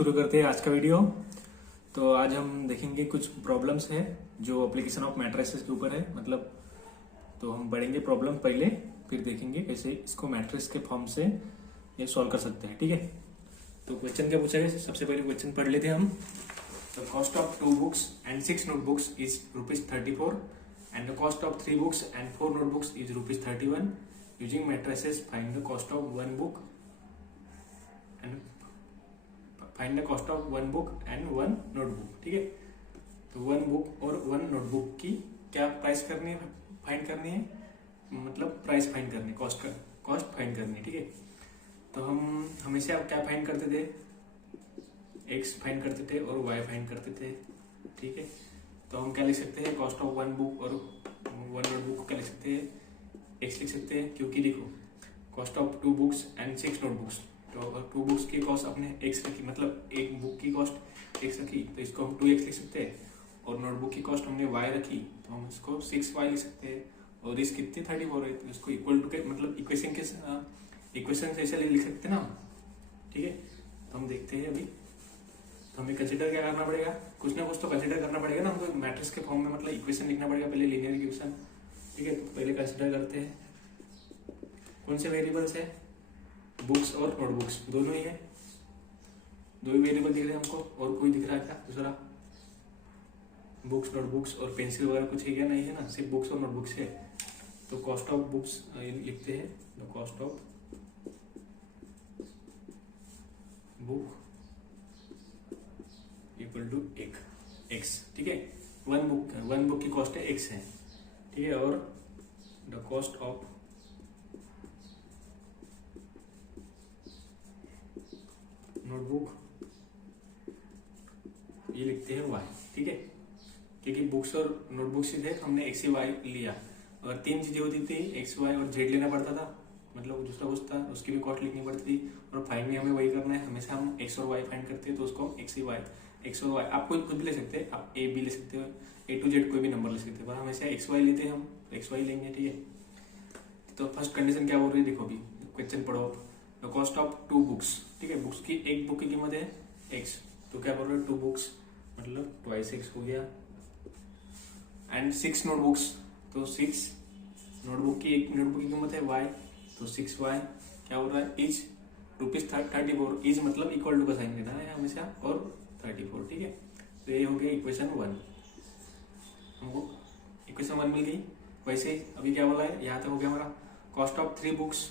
शुरू करते हैं आज का वीडियो। तो आज हम देखेंगे कुछ प्रॉब्लम्स है जो एप्लीकेशन ऑफ मैट्रिसेस के ऊपर है। मतलब तो हम पढ़ेंगे प्रॉब्लम पहले, फिर देखेंगे कैसे इसको मैट्रिक्स के फॉर्म से ये सॉल्व कर सकते हैं। ठीक है, तो क्वेश्चन क्या पूछा है, सबसे पहले क्वेश्चन पढ़ लेते हैं हम। The cost of 2 books and 6 notebooks is ₹34 and the cost of 3 books and 4 notebooks is ₹31. Using matrices find the cost of 1 book and find the cost of 1 book and 1 notebook। ठीक है, तो 1 book और 1 notebook की क्या price करनी है, find करनी है, मतलब प्राइस फाइंड करनी है, कॉस्ट फाइंड करनी है। ठीक है, तो हम हमेशा क्या फाइंड करते थे, एक्स फाइंड करते थे और वाई फाइंड करते थे। ठीक है, तो हम क्या लिख सकते हैं, कॉस्ट ऑफ 1 book और 1 notebook को क्या लिख सकते हैं, एक्स लिख सकते हैं, क्योंकि देखो cost of 2 books and 6 notebooks, तो 2 बुक्स की कॉस्ट अपने एक्स रखी, मतलब एक बुक की कॉस्ट एक्स रखी, तो इसको हम 2x लिख सकते हैं। और नोटबुक की कॉस्ट हमने y रखी, तो हम इसको 6y लिख सकते हैं। और इस कितनी 34 है, तो इसको इक्वल टू के मतलब इक्वेशन से ऐसे लिख सकते हैं ना। ठीक है, तो हम देखते हैं अभी। तो हमें कंसिडर क्या करना पड़ेगा, कुछ ना कुछ तो कंसिडर करना पड़ेगा ना हमको मैट्रिक्स के फॉर्म में, मतलब इक्वेशन लिखना पड़ेगा पहले, लीनियर इक्वेशन। ठीक है, तो पहले कंसिडर करते हैं कौन से वेरिएबल्स है, बुक्स और नोटबुक्स दोनों ही है, दो ही वेरिएबल दिख रहे हैं हमको, और कोई दिख रहा है क्या दूसरा, बुक्स नोटबुक्स और पेंसिल वगैरह कुछ है क्या, नहीं है ना, सिर्फ बुक्स और नोटबुक्स है। तो कॉस्ट ऑफ बुक्स लिखते हैं, the cost of book equal to X. ठीक है, वन बुक की कॉस्ट है एक्स है। ठीक है, और द कॉस्ट ऑफ नोटबुक ये लिखते हैं वाई। ठीक है, क्योंकि बुक्स और नोटबुक से थे हमने एक्स वाई लिया, और 3 चीजें होती थी, एक्स वाई और जेड लेना पड़ता था, मतलब दूसरा कुछ था उसकी भी कॉस्ट लिखनी पड़ती थी। और फाइंड में हमें वही करना है, हमेशा हम एक्स और वाई फाइंड करते हैं, तो उसको एक्स और वाई आप कोई खुद भी ले सकते हैं, आप ए भी ले सकते हो, A to Z कोई भी नंबर ले सकते हैं, पर हमेशा एक्स वाई लेते हैं, हम एक्स वाई लेंगे। ठीक है, तो फर्स्ट कंडीशन क्या बोल रही है, देखो अभी क्वेश्चन पढ़ो। द कॉस्ट ऑफ 2 बुक्स, ठीक है, बुक्स की एक बुक की कीमत है एक्स, तो क्या बोल रहे हो 2 बुक्स मतलब ट्वाइस एक्स हो गया। एंड 6 नोटबुक्स, तो 6 नोटबुक की एक नोटबुक की कीमत है वाई, तो 6y क्या हो रहा है, इज ₹34। इज मतलब इक्वल टू का साइन देना है हमेशा, और 34। ठीक है, तो ये हो गया इक्वेशन 1, हमको इक्वेशन 1 मिल गई। वैसे अभी क्या बोला है, यहाँ तक हो गया हमारा। कॉस्ट ऑफ 3 बुक्स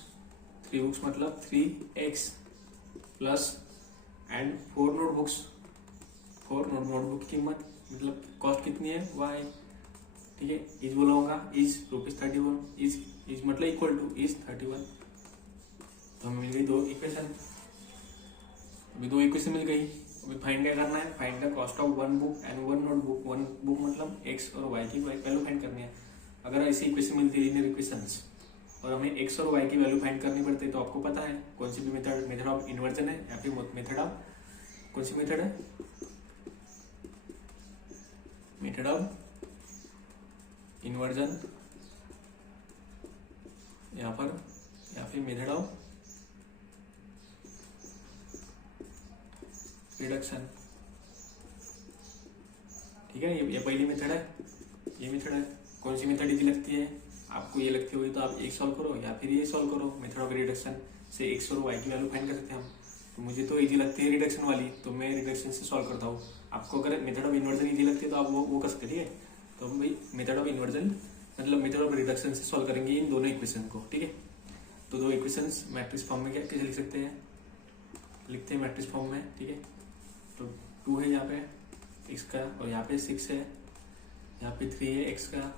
मतलब 3x plus and 4 notebooks, 4 notebook की कीमत मतलब कॉस्ट कितनी है y। ठीक है, इज बोला होगा, इज ₹31, इज मतलब इक्वल टू इज 31। तो हमें मिल गई 2 इक्वेशन, अभी 2 इक्वेशन मिल गई। अभी फाइंड क्या करना है, find the cost of 1 book and 1 notebook. 1 book मतलब x और y की वैल्यू फाइंड करनी है। अगर ऐसी इक्वेशन मिलती है लीनियर इक्वेशंस, और हमें एक्स और वाई की वैल्यू फाइंड करनी पड़ती है, तो आपको पता है कौन सी भी मेथड ऑफ इन्वर्जन है, या फिर मेथड ऑफ कौन सी मेथड है, मेथड ऑफ इन्वर्जन, या फिर मेथड ऑफ रिडक्शन। ठीक है, ये पहली मेथड है, ये मेथड है। कौन सी मेथड इजी लगती है आपको, ये लगती होगी तो आप एक सॉल्व करो या फिर ये सॉल्व करो। मेथड ऑफ रिडक्शन से एक्स और वाई की वैल्यू फाइंड कर सकते हैं हम, तो मुझे तो इजी लगती है रिडक्शन वाली, तो मैं रिडक्शन से सॉल्व करता हूँ। आपको अगर मेथड ऑफ इन्वर्जन इजी लगती है तो आप वो कर सकते हैं। ठीक है, तो हम भाई मेथड ऑफ इन्वर्जन मतलब मेथड ऑफ रिडक्शन से सॉल्व करेंगे इन दोनों इक्वेशन को। ठीक है, तो 2 इक्वेशन मैट्रिक्स फॉर्म में कैसे लिख सकते हैं, लिखते हैं मैट्रिक्स फॉर्म में। ठीक है, तो 2 है यहाँ पे x का, और यहाँ पे 6 है, यहाँ पे 3 है x का,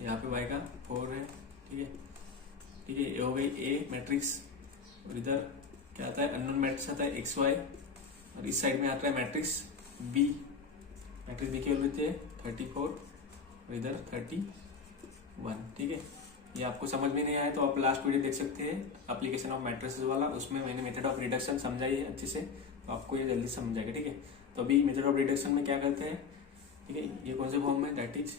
यहाँ पे y का 4 है। ठीक है, ये हो गई A मैट्रिक्स, और इधर क्या आता है, अननोन मैट्रिक्स आता है XY, और इस साइड में आता है मैट्रिक्स B। मैट्रिक्स B की वैल्यू है 34 और इधर 31। ठीक है, ये आपको समझ में नहीं आया तो आप लास्ट वीडियो देख सकते हैं एप्लीकेशन ऑफ मैट्रिसेस वाला, उसमें मैंने मेथड ऑफ रिडक्शन समझाई है अच्छे से, तो आपको ये जल्दी समझ जाएगा। ठीक है, तो अभी मेथड ऑफ रिडक्शन में क्या करते हैं, ठीक है, ये कौन से फॉर्म में, that is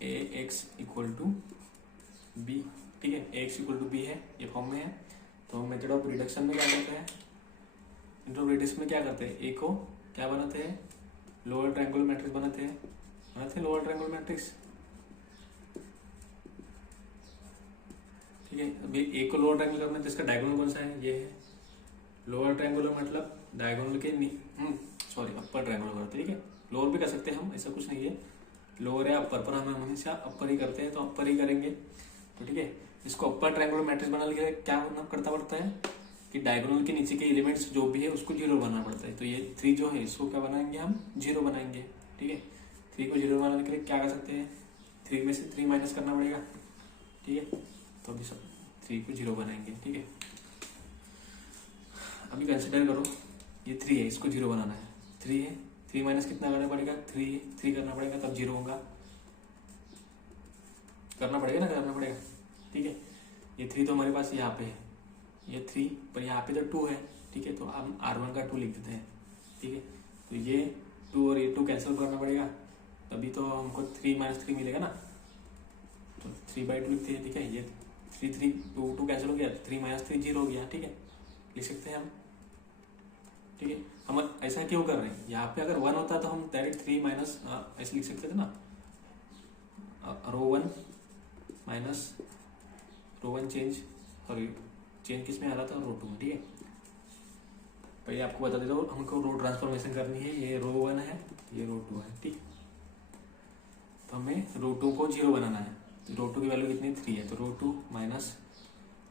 ax equal to b। ठीक है, ax इक्वल टू b है, ये फॉर्म में है। तो मेथड ऑफ रिडक्शन में क्या करते हैं, इंटरप्रिटेशन में क्या करते हैं, ए को क्या बनाते हैं, लोअर ट्रायंगुलर मैट्रिक्स बनाते हैं लोअर ट्रायंगुलर मैट्रिक्स। ठीक है, अभी ए को लोअर ट्रायंगुलर करना है तो इसका डायगोनल कौन सा है, ये है लोअर ट्रायंगुलर, मतलब डायगोनल के सॉरी अपर ट्रायंगुलर करते हैं। ठीक है, लोअर भी कर सकते हैं हम, ऐसा कुछ नहीं है, लोअर या अपर, पर हम हमेशा अपर ही करते हैं तो अपर ही करेंगे। तो ठीक है, इसको अपर ट्रायंगुलर मैट्रिक्स बनाने के लिए क्या करना पड़ता है कि डायगोनल के नीचे के एलिमेंट्स जो भी है उसको 0 बनाना पड़ता है। तो ये 3 जो है इसको क्या बनाएंगे हम, 0 बनाएंगे। ठीक है, 3 को 0 बनाने के लिए क्या कर सकते हैं, 3 में से 3 माइनस करना पड़ेगा। ठीक है, तो अभी सब 3 को 0 बनाएंगे। ठीक है, अभी कंसिडर करो ये 3 है, इसको 0 बनाना है, 3 है, 3 माइनस कितना करना पड़ेगा, 3 करना पड़ेगा तब 0 होगा, करना पड़ेगा। ठीक है, ये 3 तो हमारे पास यहाँ पे है, ये 3 पर यहाँ पे तो 2 है। ठीक है, तो हम R1 का 2 लिख देते हैं। ठीक है, तो ये 2 और ये 2 कैंसिल करना पड़ेगा, तभी तो हमको 3 माइनस 3 मिलेगा ना, तो 3/2 लिखते हैं। ठीक है, ये 3 2 कैंसिल हो गया, 3 माइनस 3 0 हो गया। ठीक है, लिख सकते हैं हम। ठीक है, हम ऐसा क्यों कर रहे हैं, यहाँ पे अगर 1 होता तो हम डायरेक्ट 3 माइनस ऐसे लिख सकते थे ना, रो 1 माइनस रो 1 चेंज किस में आ रहा था, रो 2 में। ठीक है, पहले आपको बता देता हूँ, हमको रो ट्रांसफॉर्मेशन करनी है, ये रो 1 है, ये रो 2 है। ठीक, तो हमें रो 2 को 0 बनाना है, तो रो 2 की वैल्यू कितनी, 3 है, तो रो 2 माइनस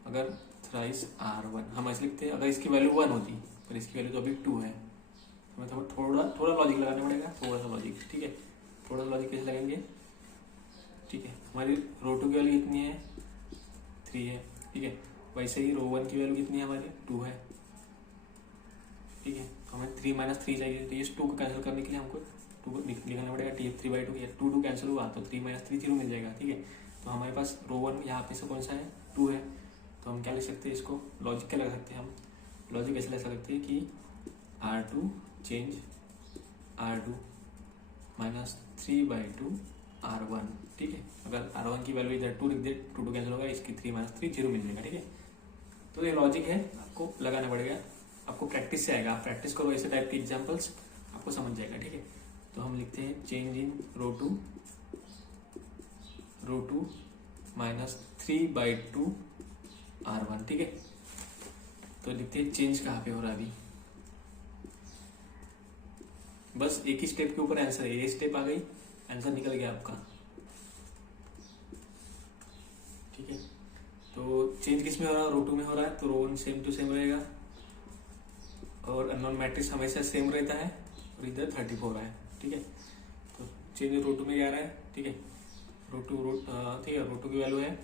अगर थ्राइस R1 हम ऐसे लिखते हैं, अगर इसकी वैल्यू 1 होती पर इसकी वैल्यू तो अभी 2 है, हमें थोड़ा लॉजिक लगाना पड़ेगा, थोड़ा सा लॉजिक। ठीक है, थोड़ा सा लॉजिक कैसे लगेंगे। ठीक है, हमारी रो 2 की वैल्यू कितनी है, 3 है। ठीक है, वैसे ही रो 1 की वैल्यू कितनी है हमारी, 2 है। ठीक है, तो हमें 3 माइनस 3 चाहिए, तो इस 2 को कैंसिल करने के लिए हमको 2 को निकालना पड़ेगा, 3/2 2 कैंसिल हुआ तो 3 माइनस 3 0 मिल जाएगा। ठीक है, तो हमारे पास रो 1 यहाँ पे से कौन सा है, 2 है, तो हम क्या लिख सकते हैं, इसको लॉजिक क्या लगा सकते हैं हम, लॉजिक ऐसे लगा सकते हैं कि R2 change R2 minus 3/2 R1। ठीक है, अगर R1 की वैल्यू इधर 2 लिख दे, 2 कैंसिल होगा, इसकी 3 माइनस 3 0 मिल जाएगा। ठीक है, तो ये लॉजिक है, आपको लगाना पड़ेगा, आपको प्रैक्टिस से आएगा, आप प्रैक्टिस करो ऐसे टाइप के एग्जांपल्स, आपको समझ जाएगा। ठीक है, तो हम लिखते हैं change in row 2 minus 3/2 R1। ठीक है, तो लिखते हैं चेंज कहाँ पे हो रहा है अभी, बस एक ही स्टेप के ऊपर आंसर है, ये स्टेप आ गई, आंसर निकल गया आपका। ठीक है, तो चेंज किस में हो रहा है, रो 2 में हो रहा है, तो रो 1 सेम टू सेम रहेगा, और अननोन मैट्रिक्स हमेशा सेम रहता है, और इधर 34 है। ठीक है, तो चेंज रो 2 में क्या आ रहा है। ठीक है, ठीक है, रो 2 की वैल्यू है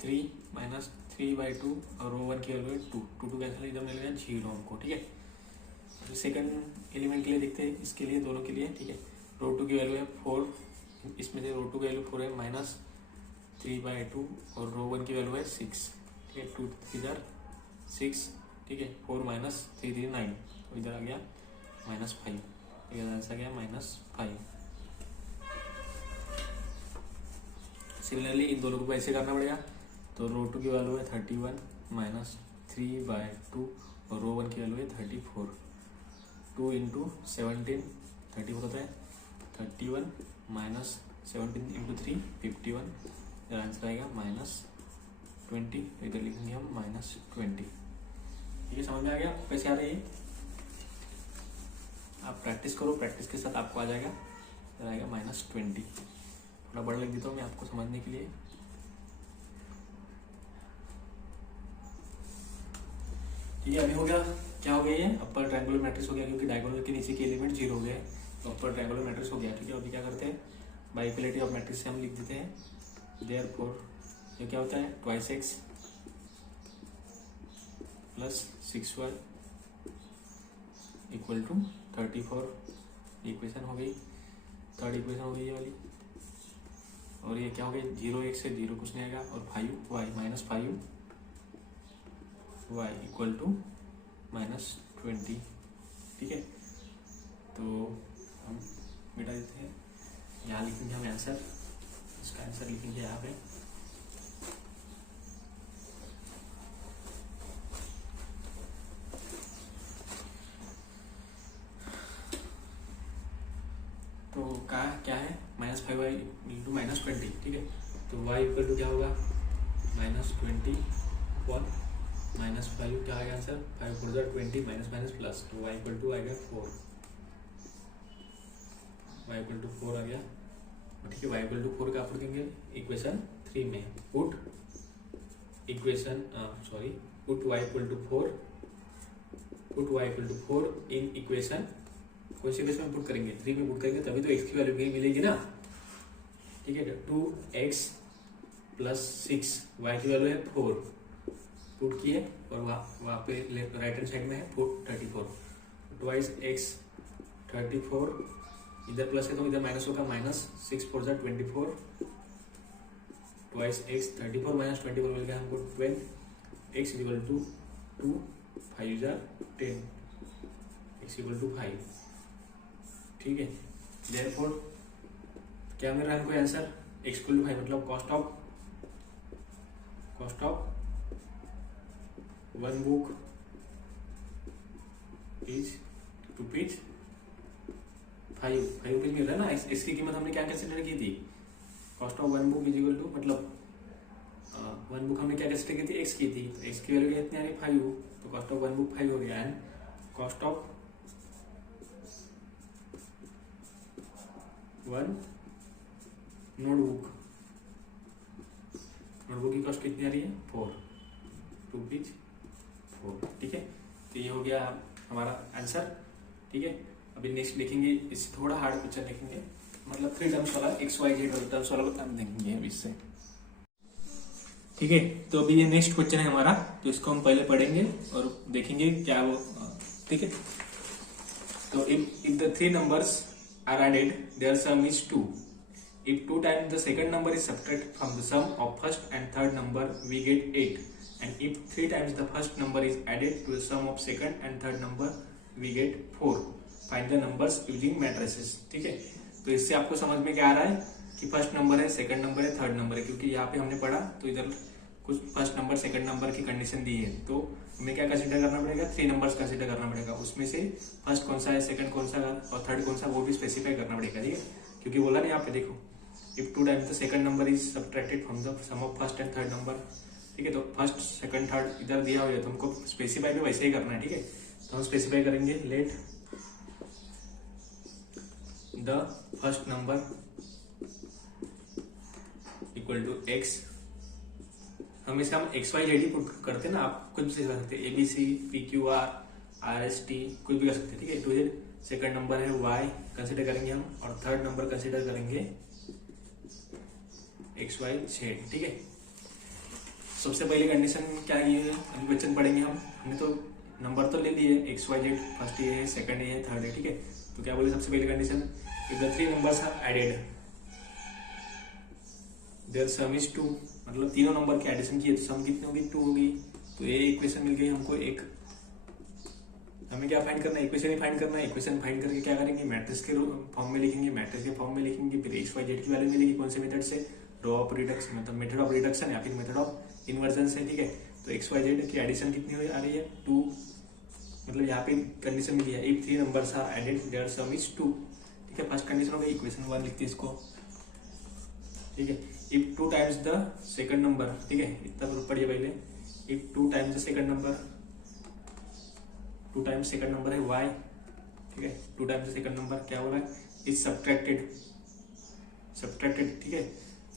3 माइनस 3/2 और रो 1 की वैल्यू है 2 कैंसिल, इधर मिल गया 0 हमको। ठीक है, सेकंड एलिमेंट के लिए देखते हैं, इसके लिए दोनों के लिए। ठीक है, रो 2 की वैल्यू है 4, इसमें से रो 2 की वैल्यू 4 है माइनस 3/2 और रो 1 की वैल्यू है 6। ठीक है, 2 इधर 6। ठीक है, 4 माइनस 3 3 9, तो इधर आ गया -5, इधर आंसर आ गया -5। सिमिलरली इन दोनों को ऐसे करना पड़ेगा, तो रो 2 की वैल्यू है 31 माइनस 3/2 और रो 1 की वैल्यू है 34, 2 इंटू 17 34 होता है, 31 माइनस 17 इंटू 3 51, इधर आंसर आएगा -20, इधर लिखेंगे हम -20। ठीक है, समझ में आ गया कैसे आ रही है, आप प्रैक्टिस करो, प्रैक्टिस के साथ आपको आ जाएगा, इधर आएगा -20। थोड़ा बड़ा लिख देता हूँ मैं आपको समझने के लिए। ठीक है, अभी हो गया, क्या हो गया, ये अपर ट्रायंगुलर मैट्रिक्स हो गया, क्योंकि डायगोनल के नीचे के एलिमेंट 0 हो गए, तो अपर ट्रायंगुलर मैट्रिक्स हो गया। ठीक है, अभी क्या करते हैं, बाई इक्वलिटी ऑफ मैट्रिक्स से हम लिख देते हैं, देयरफॉर ये क्या होता है, 2x plus 6y equal to 34, equation हो गई, थर्ड इक्वेशन हो गई ये वाली, और ये क्या हो गया, 0 1 से 0 कुछ नहीं आएगा, और 5y minus 5y equal to -20। ठीक है, तो हम मिटा देते हैं, यहाँ लिखेंगे हम आंसर, इसका आंसर लिखेंगे यहाँ पे, तो क्या है -5y इंटू -20, ठीक है। तो y इक्वल टू क्या होगा -20 -5 क्या आएगा आंसर, 5 4 20 माइनस प्लस, तो y इक्वल टू आएगा 4, y इक्वल टू 4 आ गया, ठीक है। y इक्वल टू 4 का आप लिखेंगे इक्वेशन 3 में, put y equal to 4, put y equal to 4 in equation, कौन सी इक्वेशन में पुट करेंगे, 3 में पुट करेंगे, तभी तो x की वैल्यू मिलेगी ना, ठीक है। 2x प्लस 6, y की वैल्यू है 4, पुट किए और वहाँ पे राइट हैंड साइड में है 34, ट्वाइस x 34, इधर प्लस है तो इधर माइनस होगा, -6 4 24, ट्वाइस x 34 माइनस 24 मिल गया हमको 12, x equal to 2 5 10, x equal to 5, ठीक है। देयरफॉर क्या मिल रहा है हमको आंसर, x इक्वल टू 5 मतलब cost of one book is ₹5 rupees मिल रहा है ना। इसकी कीमत हमने क्या कंसिडर की थी, cost of one book is equal to, मतलब वन बुक हमने क्या कंसिडर की थी, x की थी, तो x की वैल्यू कितनी आ रही 5, तो कॉस्ट ऑफ वन बुक 5 हो गया, and cost of one notebook की कॉस्ट कितनी आ रही है 4 रुपीज 4, ठीक है। तो ये हो गया हमारा आंसर, ठीक है। अभी नेक्स्ट देखेंगे, इससे थोड़ा हार्ड क्वेश्चन देखेंगे, मतलब 3 टर्म्स वाला XYZ वाला टर्म्स वाला हम देखेंगे अभी इससे, ठीक है। तो अभी ये नेक्स्ट क्वेश्चन है हमारा, तो इसको हम पहले पढ़ेंगे और देखेंगे क्या वो, ठीक है। तो if the 3 numbers are added, their sum is 2. If 2 times the second number is subtracted from the sum of first and third number, we get 8. And if 3 times the first number is added to the sum of second and third number, we get 4. Find the numbers using matrices, ठीक है। तो इससे आपको समझ में क्या आ रहा है कि फर्स्ट नंबर है, सेकंड नंबर है, थर्ड नंबर है, क्योंकि यहाँ पे हमने पढ़ा तो इधर कुछ फर्स्ट नंबर सेकंड नंबर की कंडीशन दी है, तो हमें क्या कंसीडर करना पड़ेगा, 3 नंबर्स कंसीडर करना पड़ेगा, उसमें से फर्स्ट कौन सा है, सेकंड कौन सा और थर्ड कौन सा, वो भी स्पेसिफाई करना पड़ेगा, ठीक है। क्योंकि बोला नहीं यहाँ पे देखो, if 2 times the second number is subtracted from the sum of first and third number, ठीक है। तो फर्स्ट सेकंड थर्ड इधर दिया हुआ है, तो हमको स्पेसिफाई भी वैसे ही करना है, ठीक है। तो हम स्पेसिफाई करेंगे, let the first number equal to x, हमेशा हम XYZ पुट करते हैं ना, आप कुछ भी कर सकते हैं, ABC PQR RST कुछ भी कर सकते हैं, ठीक है। टू जेड सेकंड नंबर है y कंसिडर करेंगे हम, और थर्ड नंबर कंसिडर करेंगे XYZ, ठीक है। सबसे पहले कंडीशन क्या है, अभी क्वेश्चन पढ़ेंगे हमने तो नंबर तो ले लिए, XYZ फर्स्ट ये है, सेकंड ये है, थर्ड है, ठीक है। तो क्या बोले सबसे पहले condition, if the 3 numbers are added, their sum is 2, मतलब तीनों नंबर के एडिशन किए तो सम कितनी होगी 2 होगी। तो ये इक्वेशन मिल गई हमको एक, हमें क्या फाइंड करना है, इक्वेशन ही फाइंड करना है। इक्वेशन फाइंड करके क्या करेंगे, मैट्रिक्स के फॉर्म में लिखेंगे, मैट्रिक्स के फॉर्म में लिखेंगे, फिर XYZ की वैल्यू मिलेगी कौन से मेथड से, रो ऑफ रिडक्शन, मतलब मेथड ऑफ रिडक्शन या फिर मेथड ऑफ इन्वर्जन से, ठीक है। तो XYZ की एडिशन कितनी आ रही है 2, मतलब यहाँ पे कंडीशन मिली है, if 3 numbers are added their sum is 2, ठीक है। फर्स्ट कंडीशन हो गई, इक्वेशन 1 लिखते हैं इसको, ठीक है। If 2 times the second number, ठीक है, इतना पढ़िए पहले, if 2 times the second number, 2 times second number है y, ठीक है। 2 टाइम्स द सेकंड नंबर क्या हो रहा है, इज सब्ट्रैक्टेड, ठीक है।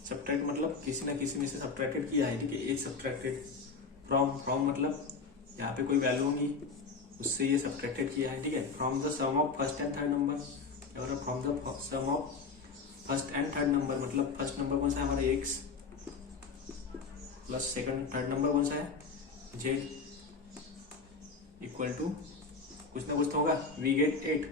सब्ट्रैक्ट मतलब किसी ना किसी में से सब्ट्रैक्टेड किया है, ठीक है। इज सब्ट्रैक्टेड फ्रॉम मतलब यहाँ पे कोई वैल्यू होगी, उससे ये सब्ट्रैक्टेड किया है, ठीक है। From the sum of first and third number, क्या हो रहा है, from the sum of first and third number, मतलब फर्स्ट नंबर कौन सा है हमारा x, plus second third number कौन सा है z, इक्वल टू कुछ ना कुछ तो होगा, वी गेट 8,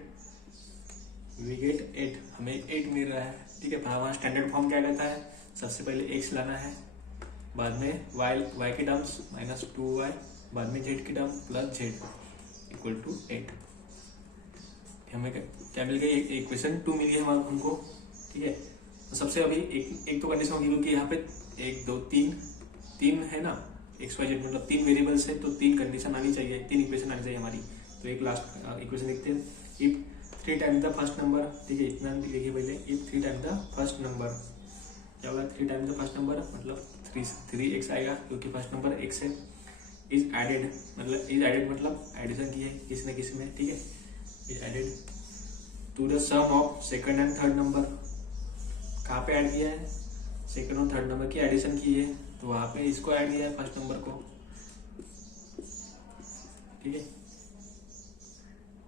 हमें 8 मिल रहा है, ठीक है। हमारा स्टैंडर्ड फॉर्म क्या कहता है, सबसे पहले x लाना है, बाद में y की टर्म्स -2y, बाद में z की term plus z equal to 8, हमें क्या मिल गई, इक्वेशन 2 मिल गई हमको, ठीक है। तो सबसे अभी एक तो कंडीशन होगी, क्योंकि यहाँ पे 1 2 3 है ना, XYZ मतलब 3 वेरिएबल्स है, तो 3 कंडीशन आनी चाहिए, 3 इक्वेशन आनी चाहिए हमारी। तो एक लास्ट इक्वेशन लिखते हैं, if 3 time the first number, ठीक है, इतना लिखिए पहले। If 3 time the first number, क्या होगा 3 टाइम द फर्स्ट नंबर मतलब 3x आएगा क्योंकि फर्स्ट नंबर x है। इज एडेड मतलब एडिशन की है किसी न किसी में, ठीक है। Is added to the sum of second and third number, कहाँ पे ऐड किया है, सेकंड और थर्ड नंबर की एडिशन की है, तो वहां पे इसको ऐड किया है फर्स्ट नंबर को, ठीक है।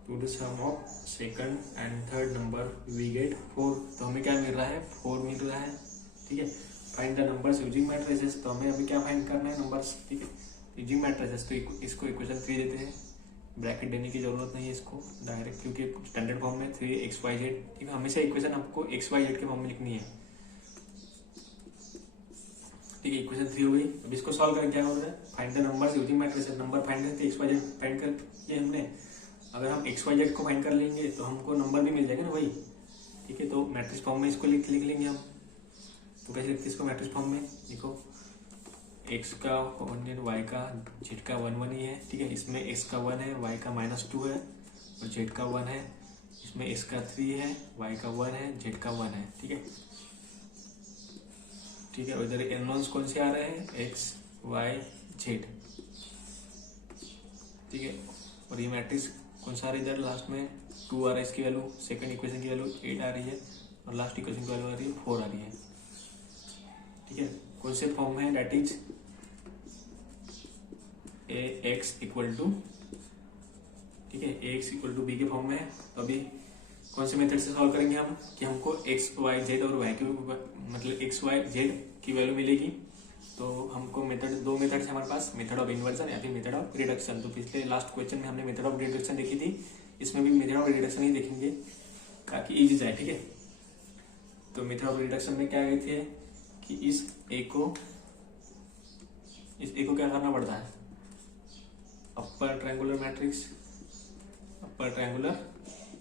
To the sum of second and third number we get 4, तो हमें क्या मिल रहा है, 4 मिल रहा है, ठीक है। Find the numbers using matrices, तो हमें अभी क्या फाइंड करना है, नंबर्स, ठीक है, यूजिंग मैट्रिसेस। तो इसको इक्वेशन 3 देते हैं, ब्रैकेट देने की जरूरत नहीं है इसको डायरेक्ट, क्योंकि स्टैंडर्ड फॉर्म में 3xyz, ठीक है। हमेशा इक्वेशन आपको xyz के फॉर्म में लिखनी है, ठीक है। इक्वेशन 3 हो गई। अब इसको सॉल्व करके क्या हो रहा है, find the numbers using matrices. Number find करते xyz फाइंड कर ये हमने, अगर हम xyz को फाइंड कर लेंगे तो हमको नंबर भी मिल जाएगा ना भाई, ठीक है। तो मैट्रिक्स फॉर्म में इसको लिख लेंगे हम। तो कैसे लिखते हैं इसको मैट्रिक्स फॉर्म में, देखो x का 1 है, y का, z का 1 ही है, ठीक है। इसमें x का 1 है, y का -2 है, और z का 1 है। इसमें x का 3 है, y का 1 है, z का 1 है, ठीक है, ठीक है। और इधर एनोन्स कौन से आ रहे हैं, x y z, ठीक है। और ये मैट्रिक्स कौन सा आ रहा है, इधर लास्ट में 2 आ रहा है, इसकी वैल्यू, सेकंड इक्वेशन की वैल्यू 8 आ रही है, और लास्ट इक्वेशन की वैल्यू आ रही है 4 आ रही है, ठीक है। कौन से फॉर्म में, that is ax equal to, ठीक है, ax इक्वल टू b के फॉर्म में है। तो अभी कौन से मेथड से सॉल्व करेंगे हम, कि हमको x y z और y की मतलब x y z की वैल्यू मिलेगी। तो हमको मेथड, 2 मेथड है हमारे पास, मेथड ऑफ इन्वर्जन या फिर मेथड ऑफ रिडक्शन। तो पिछले लास्ट क्वेश्चन में हमने मेथड ऑफ रिडक्शन देखी थी, इसमें भी मेथड ऑफ रिडक्शन ही देखेंगे ताकि इजी जाए, ठीक है। तो मेथड ऑफ रिडक्शन में क्या कहते हैं कि इस ए को क्या करना पड़ता है, अपर ट्रायंगुलर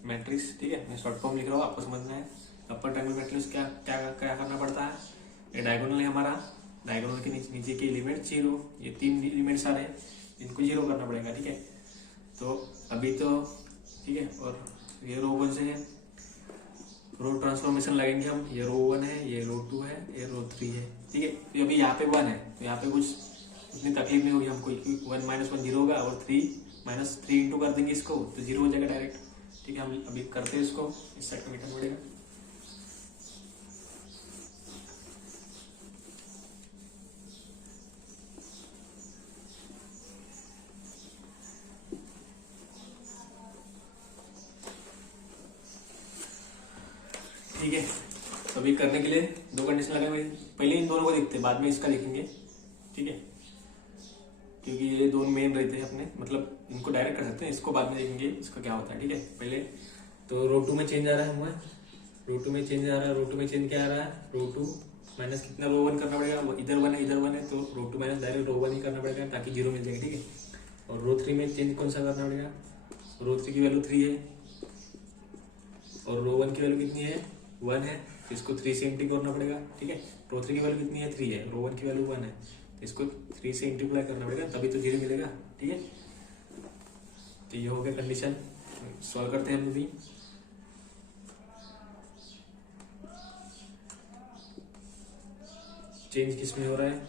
मैट्रिक्स, ठीक है। मैं शॉर्ट फॉर्म लिख रहा हूँ, आपको समझना है। अपर ट्रायंगुलर मैट्रिक्स क्या करना पड़ता है, ये डायगोनल है हमारा, डायगोनल के नीचे के एलिमेंट 0, ये 3 एलिमेंट्स आ रहे हैं, इनको 0 करना पड़ेगा, ठीक है। तो अभी तो ठीक है। और ये रो 1 से है, रो ट्रांसफॉर्मेशन लगेंगे हम, ये रो 1 है, ये रो 2 है, ये रो 3 है, ठीक है। तो अभी यहाँ पे 1 है, तो यहाँ पे कुछ उतनी तकलीफ नहीं होगी हमको, 1 - 1 0 होगा, और 3 इंटू कर देंगे इसको तो 0 हो जाएगा डायरेक्ट, ठीक है। हम अभी करते हैं इसको, इस साइड में मीटर पड़ेगा। ठीक है, तो अभी करने के लिए 2 कंडीशन लगा हुए, पहले इन दोनों को देखते हैं, बाद में इसका लिखेंगे, ठीक है, क्योंकि ये दोनों मेन रहते हैं अपने, मतलब इनको डायरेक्ट कर सकते हैं, इसको बाद में देखेंगे इसका क्या होता है, ठीक है। पहले तो रो 2 में चेंज आ रहा है हमारा, रो 2 में चेंज क्या आ रहा है, रो 2 माइनस कितना, रो 1 करना पड़ेगा, इधर 1 है, तो रो 2 माइनस डायरेक्ट रो 1 ही करना पड़ेगा ताकि 0 मिल जाएगा, ठीक है। और रो 3 में चेंज कौन सा करना पड़ेगा, रो 3 की वैल्यू 3 है, और रो 1 की वैल्यू कितनी है, 1 है, तो इसको 3 से इंटू करना पड़ेगा, ठीक है। रो 3 की वैल्यू कितनी है, 3 है, रो 1 की वैल्यू 1 है, तो इसको 3 से इंटीप्लाई करना पड़ेगा, तभी तो 0 मिलेगा, ठीक है। तो ये हो गया कंडीशन, सॉल्व करते हैं हम भी। चेंज किस में हो रहा है,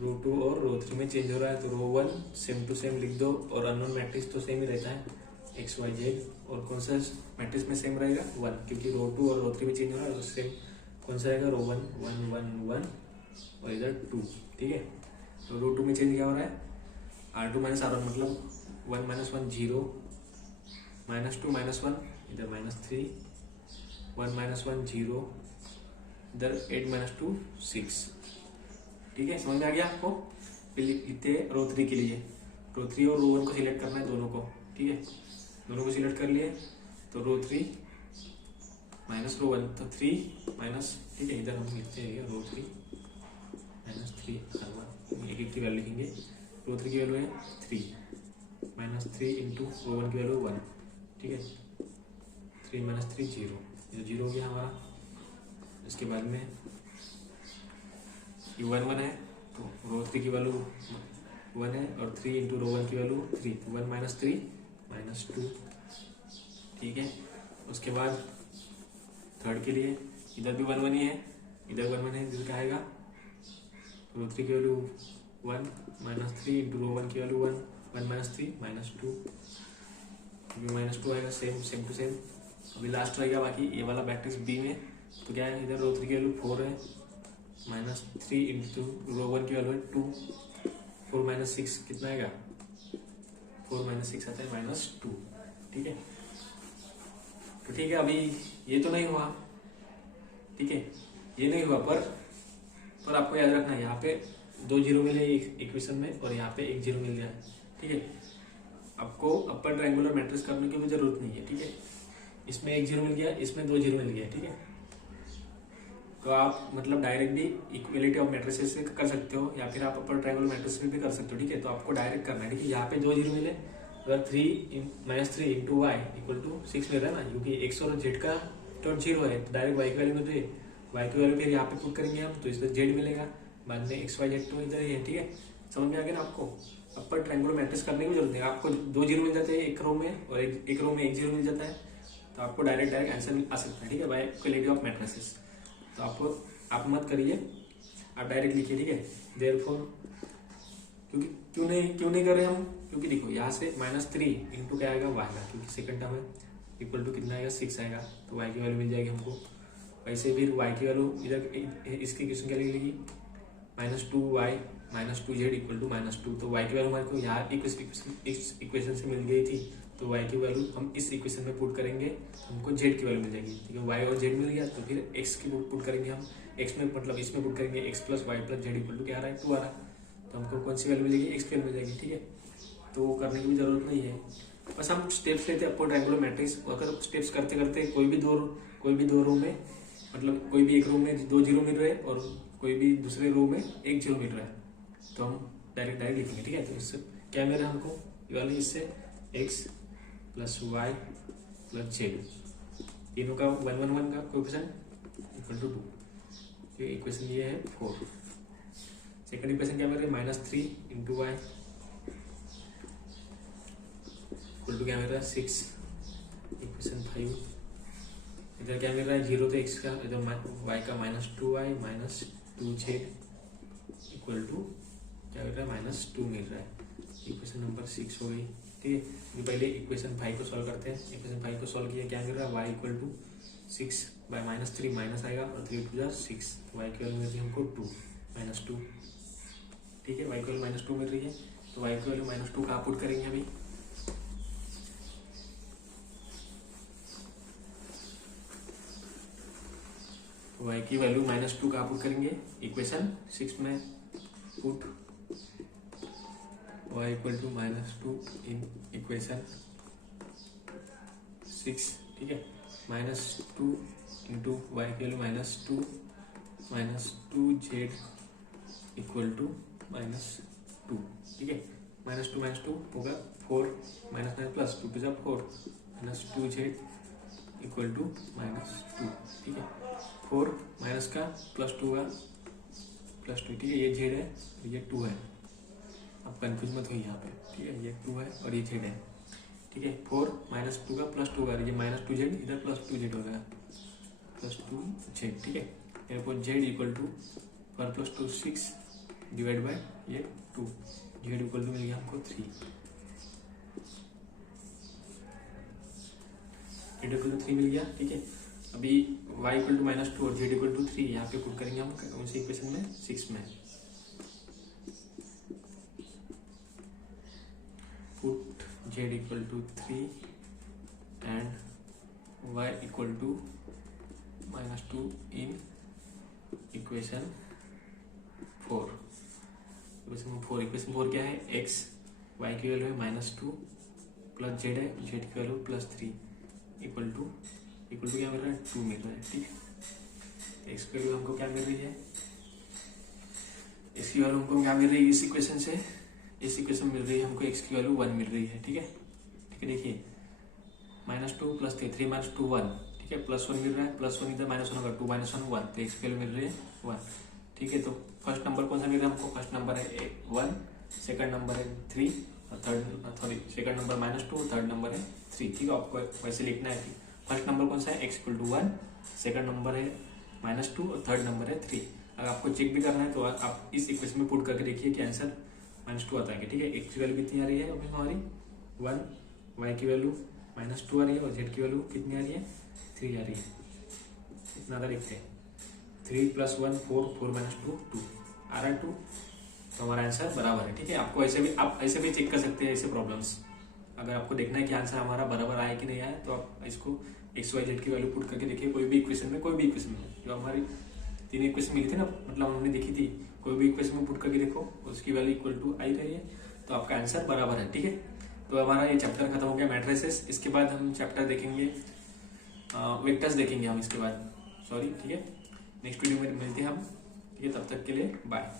रो 2 और रो 3 में चेंज हो रहा है, तो रो 1 सेम टू सेम लिख दो, और अननोन मैट्रिक्स तो सेम ही रहता है, एक्स वाई जेड, और कौन सा मैट्रिक्स में सेम रहेगा, 1, क्योंकि रो 2 और रो 3 में चेंज हो रहा है, तो सेम कौन सा रहेगा, रो 1 1 1 1 और इधर 2, ठीक है। तो रो 2 में चेंज क्या हो रहा है, R2 - R1 मतलब 1 - 1 0, -2 -1 इधर -3, 1 - 1 0, इधर 8 - 2 6, ठीक है। समझ में आ गया आपको। फिर लिखते हैं रो 3 के लिए, रो 3 और रो 1 को सिलेक्ट करना है, दोनों को, ठीक है, दोनों को सिलेक्ट कर लिए। तो रो 3 माइनस रो 1, तो 3 माइनस, ठीक है, इधर हम लिखते हैं रो 3 -3 R1, एक की वैल्यू लिखेंगे। रो 3 की वैल्यू है 3, -3 इंटू रो 1 की वैल्यू 1, ठीक है, 3 - 3 0, ये 0 हो गया हमारा। इसके बाद में ये 1 1 है, तो रो 3 की वैल्यू 1 है, और 3 इंटू रो 1 की वैल्यू 3, 1 - 3 -2, ठीक है। उसके बाद थर्ड के लिए इधर भी 1 1 ही है, इधर 1 1 है, इधर क्या आएगा रो 3 की वैल्यू 1 -3 इंटू रो 1 की वैल्यू 1 -3 -2 -2 आएगा, सेम टू सेम। अभी लास्ट रहेगा बाकी ये वाला मैट्रिक्स बी में, तो क्या है इधर रो 3 की वैल्यू 4 है, -3 इंटू रो 1 की वैल्यू है 2, 4 - 6 कितना आएगा 4 - 6 आता है -2। ठीक है, तो ठीक है अभी ये तो नहीं हुआ, ठीक है ये नहीं हुआ, पर आपको याद रखना है यहाँ पे 2 जीरो मिले इक्वेशन में और यहाँ पे 1 जीरो मिल गया। ठीक है, आपको अपर ट्रायंगुलर मैट्रिक्स करने की भी जरूरत नहीं है। ठीक है, इसमें 1 जीरो मिल गया, इसमें 2 जीरो मिल गया। ठीक है, तो आप मतलब डायरेक्ट भी इक्वलिटी ऑफ मैट्रिसेस से कर सकते हो या फिर आप अपर ट्रायंगुलर मैट्रिक्स में भी कर सकते हो। ठीक है, तो आपको डायरेक्ट करना है। ठीक है, यहाँ पे 2 जीरो मिले, अगर 3 इंटू वाई इक्वल टू 6 मिल रहा है ना, क्योंकि एक्स और जेड का डॉट जीरो है, तो डायरेक्ट वाई की वैल्यू मिल रही है, वाई की वैल्यू फिर यहाँ पे पुट करेंगे हम, तो इसमें जेड मिलेगा, बाद में एक्स वाई जेड तो इधर ही है। ठीक है, समझ में आ गया ना आपको। अपर ट्रायंगुलर मैट्रिक्स करने की जरूरत नहीं, आपको 2 जीरो मिल जाते हैं एक रो में और एक रो में 1 जीरो मिल जाता है, तो आपको डायरेक्ट आंसर आ सकता है। ठीक है, बाय इक्वलिटी ऑफ मैट्रिसेस। तो आप मत करिए, आप डायरेक्ट लिखिए। ठीक है, देयरफॉर क्योंकि क्यों नहीं कर रहे हम, क्योंकि देखो यहाँ से -3 इंटू क्या आएगा वाई का, क्योंकि सेकंड टर्म है, इक्वल टू कितना आएगा 6 आएगा, तो वाई की वैल्यू मिल जाएगी हमको। वैसे फिर वाई की वैल्यू इधर इसकी इक्वेशन क्या लिखेगी -2y -2z इक्वल टू -2, तो वाई की वैल्यू हमारे को यहाँ इस इक्वेशन से मिल गई थी, तो वाई की वैल्यू हम इस इक्वेशन में पुट करेंगे तो हमको जेड की वैल्यू मिल जाएगी। ठीक है, वाई और जेड मिल गया, तो फिर एक्स की पुट करेंगे हम, एक्स में मतलब इसमें पुट करेंगे x plus Y plus Z equal to क्या आ रहा है 2 आ रहा है, तो हमको कौन सी वैल्यू मिलेगी एक्स की वैल्यू मिल जाएगी। ठीक है, तो वो करने की भी जरूरत नहीं है, बस हम स्टेप्स लेते हैं अपर ट्रायंगुलर मैट्रिक्स। अगर स्टेप्स करते करते कोई भी दो रो में मतलब कोई भी एक रो में 2 जीरो मिल रहे हैं और कोई भी दूसरे रो में 1 जीरो मिल रहा है, तो हम डायरेक्ट लिखेंगे। ठीक है, तो इससे क्या मिल रहा है हमको, ये वाली इससे x plus Y plus Z, तीनों का 1 1 1 का कोएफिशिएंट इक्वल टू 2। ये इक्वेशन ये है 4। सेकंड इक्वेशन क्या मिल रहा है -3 इंटू वाई इक्वल टू क्या मिल रहा है 6, इक्वेशन 5। इधर क्या मिल रहा है 0 तो x का, इधर y का -2y -2z इक्वल टू क्या मिल रहा है -2 मिल रहा है, इक्वेशन नंबर 6 हो गई। ठीक है, तो पहले इक्वेशन 5 को सॉल्व करते हैं। इक्वेशन 5 को सॉल्व किया, क्या मिल रहा है y equal to 6 by -3 minus आएगा और 3 टू 6, तो y की वैल्यू मिल रही है हमको 2 -2। ठीक है, y की वैल्यू -2 मिल रही है, तो y की वैल्यू -2 कहाँ पुट करेंगे अभी, y की वैल्यू -2 कहाँ पुट करेंगे, इक्वेशन 6 में put y equal to -2 in equation 6। ठीक है, -2 इंटू वाई की वैल्यू -2 जेड इक्वल टू -2। ठीक है, -2 होगा 4 -9 +2 टू 4 -2 जेड इक्वल टू -2। ठीक है, 4 माइनस का +2 का +2। ठीक है, ये जेड है और ये 2 है, आप कंफ्यूज मत होइए यहाँ पे। ठीक है, ये 2 है और ये जेड है। ठीक है, 4 -2 का +2 का, ये -2 जेड इधर +2 जेड हो गया, +2 जेड। ठीक है, airport Z equal to 4 + 2 6 divide by ये 2, जेड इक्वल टू मिल गया हमको 3, जेड इक्वल टू 3 मिल गया। ठीक है, अभी y इक्वल टू -2 और z इक्वल टू 3 यहाँ पे पुट करेंगे हम उसी इक्वेशन में 6 में, put z equal to 3 and y equal to -2 in equation 4। Equation 4 क्या है, x y की वैल्यू है -2 प्लस z है, z की वैल्यू +3 इक्वल टू क्या मिल रहा है 2 मिल रहा है। ठीक है, एक्स की वैल्यू हमको क्या मिल रही है, इसकी वैल्यू हमको क्या मिल रही है, इस इक्वेशन से इस इक्वेशन मिल रही है हमको एक्स की वैल्यू 1 मिल रही है। ठीक है, देखिए -2 + 3 -2 1। ठीक है, +1 मिल रहा है, +1 इधर -1 होगा, 2 - 1 1, तो एक्स की वैल्यू मिल रही है 1। ठीक है, तो फर्स्ट नंबर कौन सा मिल रहा है हमको, फर्स्ट नंबर है 1, सेकंड नंबर है 3 और सेकंड नंबर -2, थर्ड नंबर है 3। ठीक है, आपको वैसे लिखना है कि फर्स्ट नंबर कौन सा है, x equal to 1, second number है -2 और थर्ड नंबर है 3। अगर आपको चेक भी करना है तो आप इस इक्वेशन में पुट करके देखिए कि आंसर -2 आता है, ठीक है। x की वैल्यू कितनी आ रही है हमारी 1, y की वैल्यू -2 आ रही है और z की वैल्यू कितनी आ रही है 3 आ रही है। इतना आता देखते हैं, 3 + 1 4, 4 - 2 2 आ रहा है 2, तो हमारा आंसर बराबर है, ठीक है। आपको आप ऐसे भी चेक कर सकते हैं ऐसे प्रॉब्लम्स। अगर आपको देखना है कि आंसर हमारा बराबर आया कि नहीं आया तो आप इसको एक्स वाई जेड की वैल्यू पुट करके देखिए, कोई भी इक्वेशन में जो हमारी 3 इक्वेशन मिली थी ना, मतलब हमने देखी थी, कोई भी इक्वेशन में पुट करके देखो उसकी वैल्यू इक्वल टू आई रही है तो आपका आंसर बराबर है, ठीक है। तो हमारा ये चैप्टर खत्म हो गया मैट्रिसेस। इसके बाद हम चैप्टर देखेंगे वेक्टर्स देखेंगे हम इसके बाद, ठीक है। नेक्स्ट वीडियो में मिलते हैं हम, ठीक है। तब तक के लिए बाय।